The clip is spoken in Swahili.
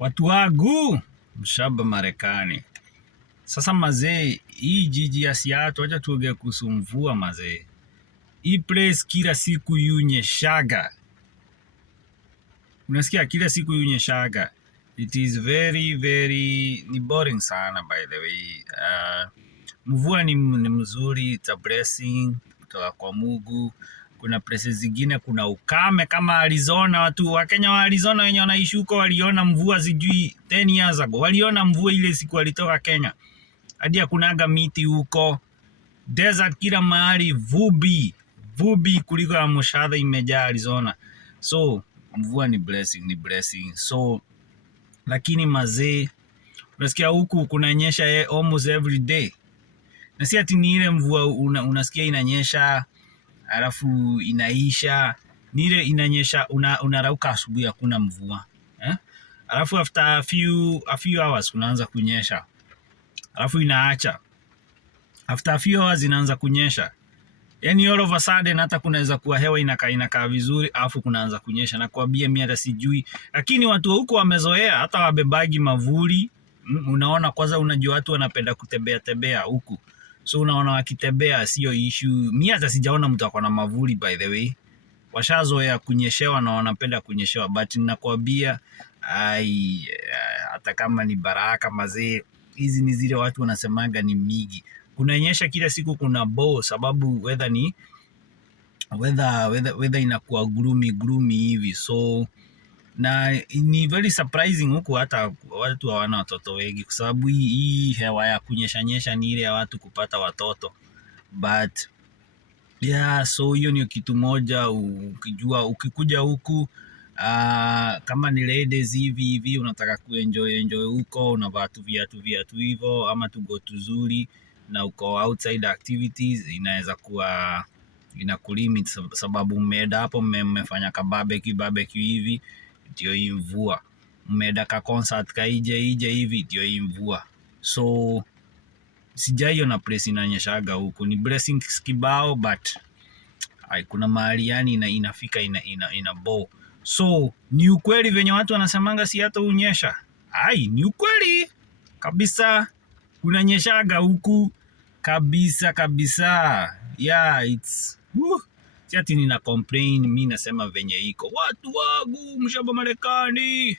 Watu wangu mshaba Marekani. Sasa mazee, hii jiji ya Seattle, wacha tuongee kuhusu mvua mazee. Hii place kila siku yunyeshaga. Unasikia kila siku yunyeshaga. It is very ni boring sana by the way. Mvua ni mzuri, it's a blessing kutoka kwa Mungu. Kuna places zingine kuna ukame kama Arizona. Watu wa Kenya wa Arizona wenye wanaishi huko waliona mvua sijui 10 years ago. Waliona mvua ile siku walitoka Kenya. Hadi hakunaga miti huko. Desert kila mahali, vumbi kuliko ya mshadha imejaa Arizona. So mvua ni blessing. So lakini mazee, unasikia huku kunanyesha almost every day. Na si ati ni ile mvua unasikia inanyesha alafu inaisha. Ni ile inanyesha unarauka asubuhi hakuna mvua. Alafu after a few hours kunaanza kunyesha. Alafu inaacha. After a few hours inaanza kunyesha. Yani all of a sudden hata kunaweza kuwa hewa inakaa vizuri alafu kunaanza kunyesha. Na kuambia mimi hata sijui. Lakini watu huko wamezoea hata wabebagi mavuli. Unaona kwanza unajua watu wanapenda kutembea huku. So unaona wakitembea sio issue. Mimi hata sijaona mtu ako na mavuli by the way. Washazoea kunyeshewa na wanapenda kunyeshewa, but ninakwambia hata kama ni baraka mazee, hizi ni zile watu wanasemaga ni migi. Kunanyesha kila siku kuna sababu weather inakuwa gloomy hivi. So na ni very surprising huku hata watu hawana watoto wengi kwa sababu hii hewa ya kunyesha ni ile ya watu kupata watoto. But yeah, so hiyo ni kitu moja ukijua ukikuja huku kama ni ladies hivi unataka kuenjoy huko, unavaa tu viatu hivyo ama tugo tuzuri na uko outside activities, inaweza kuwa inakulimit sababu mmeenda hapo mmefanya ka barbecue hivi ndio hii mvua, mmeenda ka concert ka ije hivi ndio hii mvua. So sijaiona place inanyeshaga huku, ni blessings kibao, but kuna mahali yani inafika ina bow. So ni ukweli venye watu wanasemanga si hata unyesha. Ni ukweli kabisa, kunanyeshaga huku kabisa. Yeah, it's si ati nina complain, mimi nasema venye iko. Watu wangu mshaba Marekani.